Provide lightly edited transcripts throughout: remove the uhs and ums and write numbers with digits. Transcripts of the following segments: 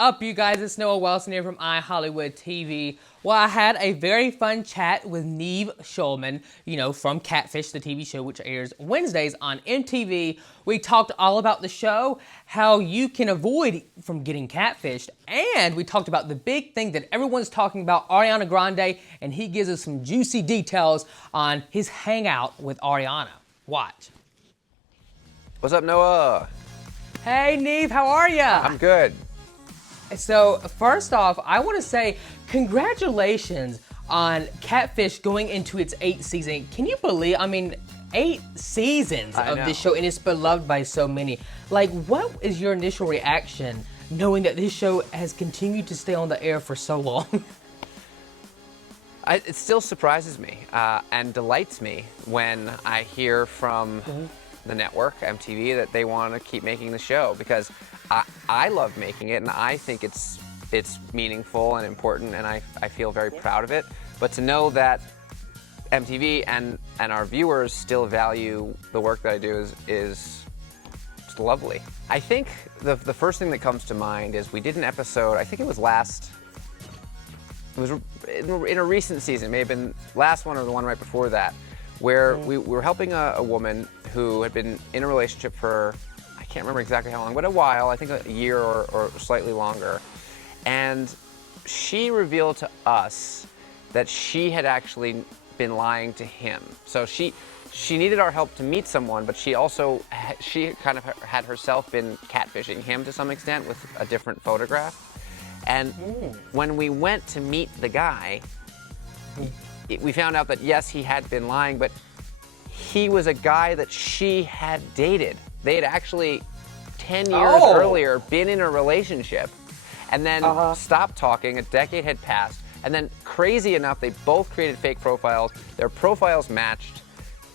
up, you guys? It's Noah Wilson here from iHollywood TV. Well, I had a very fun chat with Nev Schulman, from Catfish, the TV show, which airs Wednesdays on MTV. We talked all about the show, how you can avoid from getting catfished, and we talked about the big thing that everyone's talking about, Ariana Grande, and he gives us some juicy details on his hangout with Ariana. Watch. What's up, Noah? Hey, Nev, how are ya? I'm good. So, first off, I want to say congratulations on Catfish going into its 8th season. Can you believe, 8 seasons of this show, and it's beloved by so many. Like, what is your initial reaction knowing that this show has continued to stay on the air for so long? It still surprises me and delights me when I hear from the network, MTV, that they want to keep making the show, because I love making it, and I think it's meaningful and important, and I feel very proud of it. But to know that MTV and our viewers still value the work that I do is just lovely. I think the first thing that comes to mind is we did an episode, I think it was in a recent season, it may have been last one or the one right before that, where we were helping a woman who had been in a relationship for, I can't remember exactly how long, but a while, I think a year or slightly longer. And she revealed to us that she had actually been lying to him. So she needed our help to meet someone, but she kind of had herself been catfishing him to some extent with a different photograph. And when we went to meet the guy, we found out that yes, he had been lying, but he was a guy that she had dated. They had actually 10 years earlier been in a relationship and then stopped talking. A decade had passed. And then, crazy enough, they both created fake profiles. Their profiles matched.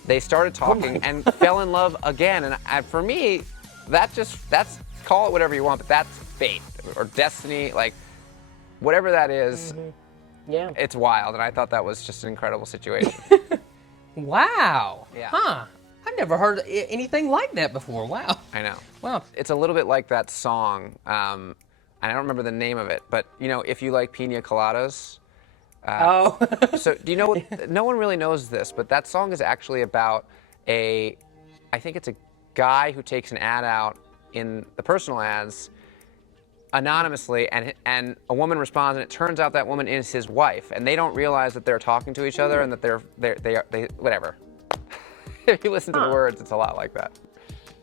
They started talking and fell in love again. And for me, that's, call it whatever you want, but that's fate or destiny, like whatever that is. Yeah. It's wild, and I thought that was just an incredible situation. Wow. Yeah. Huh. I've never heard anything like that before. Wow. I know. Wow. It's a little bit like that song, and I don't remember the name of it, but if you like pina coladas. So do you know what, no one really knows this, but that song is actually about I think it's a guy who takes an ad out in the personal ads anonymously, and a woman responds, and it turns out that woman is his wife, and they don't realize that they're talking to each other and that they whatever. If you listen to the words, it's a lot like that.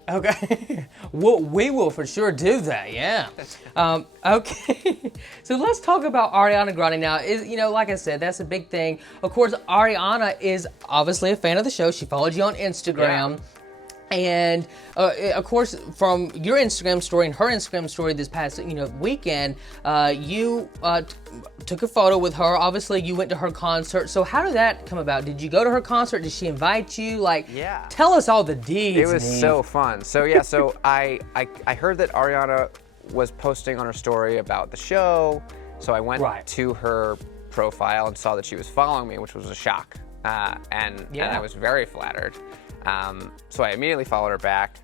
Okay. Well, we will for sure do that, yeah. Okay. So let's talk about Ariana Grande now. Like I said, that's a big thing. Of course, Ariana is obviously a fan of the show. She followed you on Instagram. Yeah. And of course, from your Instagram story and her Instagram story this past weekend, you took a photo with her. Obviously, you went to her concert. So how did that come about? Did you go to her concert? Did she invite you? Tell us all the deeds. It was so fun. So yeah, I heard that Ariana was posting on her story about the show. So I went to her profile and saw that she was following me, which was a shock. And I was very flattered. So I immediately followed her back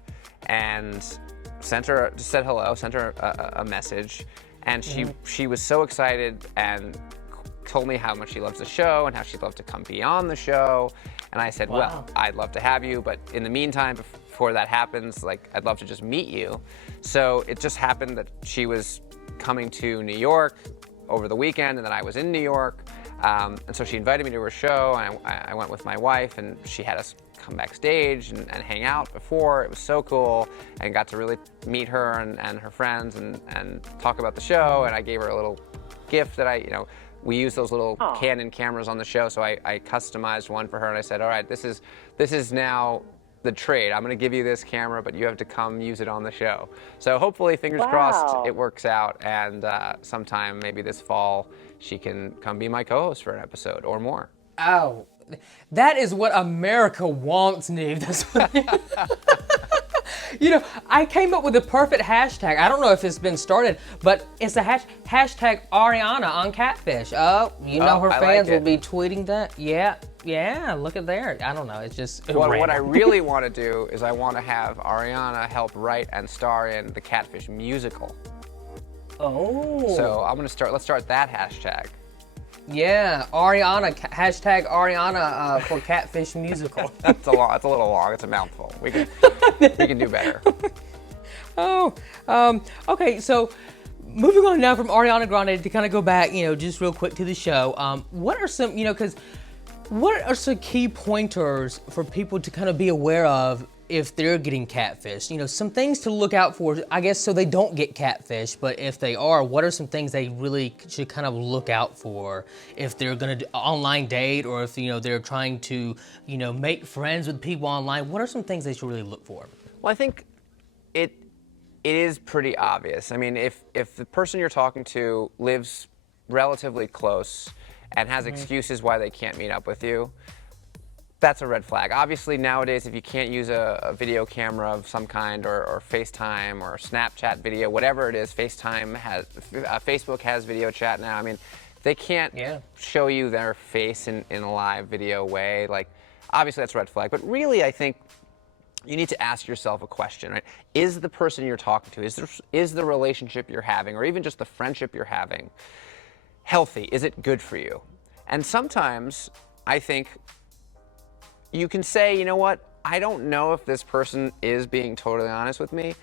and said hello, sent her a message, and she was so excited and told me how much she loves the show and how she'd love to come be on the show. And I said, well, I'd love to have you, but in the meantime, before that happens, I'd love to just meet you. So it just happened that she was coming to New York over the weekend, and then I was in New York. And so she invited me to her show, and I went with my wife, and she had us come backstage and hang out before. It was so cool, and got to really meet her and her friends and talk about the show. And I gave her a little gift that we use those little Canon cameras on the show, so I customized one for her, and I said, all right, this is now the trade. I'm going to give you this camera, but you have to come use it on the show. So hopefully, fingers crossed, it works out, and sometime maybe this fall she can come be my co-host for an episode or more. Oh, that is what America wants, Nev. That's what I came up with the perfect hashtag. I don't know if it's been started, but it's a hashtag Ariana on Catfish. Oh, her fans will be tweeting that. Yeah, look at there. I don't know, it's just what I really want to do is I want to have Ariana help write and star in the Catfish musical. Oh. So let's start that hashtag. Yeah, Ariana, hashtag Ariana for Catfish musical. That's a little long. It's a mouthful. We can do better. Okay, so moving on now from Ariana Grande to kind of go back, just real quick to the show. What are some, what are some key pointers for people to kind of be aware of if they're getting catfished? Some things to look out for, I guess, so they don't get catfished, but if they are, what are some things they really should kind of look out for if they're gonna do online date, or if, they're trying to, make friends with people online? What are some things they should really look for? Well, I think it is pretty obvious. I mean, if the person you're talking to lives relatively close and has excuses why they can't meet up with you, that's a red flag. Obviously, nowadays, if you can't use a video camera of some kind, or FaceTime, or Snapchat video, whatever it is, Facebook has video chat now. I mean, they can't show you their face in a live video way. Like, obviously, that's a red flag. But really, I think you need to ask yourself a question, right? Is the person you're talking to, is the relationship you're having, or even just the friendship you're having, healthy? Is it good for you? And sometimes, I think, you can say, you know what, I don't know if this person is being totally honest with me,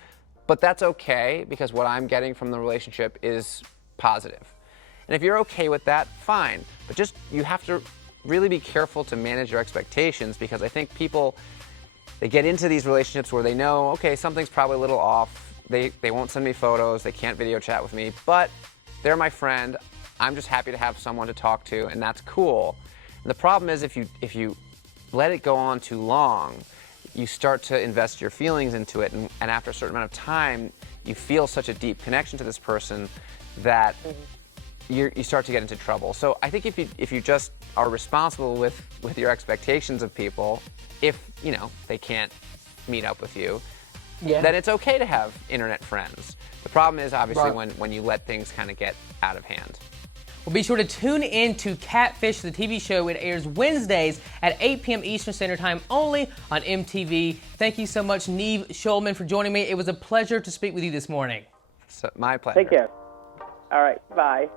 but that's okay, because what I'm getting from the relationship is positive. And if you're okay with that, fine. But just, you have to really be careful to manage your expectations, because I think people, they get into these relationships where they know, okay, something's probably a little off. They won't send me photos, they can't video chat with me, but they're my friend. I'm just happy to have someone to talk to, and that's cool. And the problem is, if you let it go on too long, you start to invest your feelings into it, and after a certain amount of time, you feel such a deep connection to this person that you start to get into trouble. So I think if you just are responsible with your expectations of people, if they can't meet up with you, then it's okay to have internet friends. The problem is obviously when you let things kind of get out of hand. Well, be sure to tune in to Catfish, the TV show. It airs Wednesdays at 8 p.m. Eastern Standard Time, only on MTV. Thank you so much, Nev Schulman, for joining me. It was a pleasure to speak with you this morning. My pleasure. Take care. All right, bye.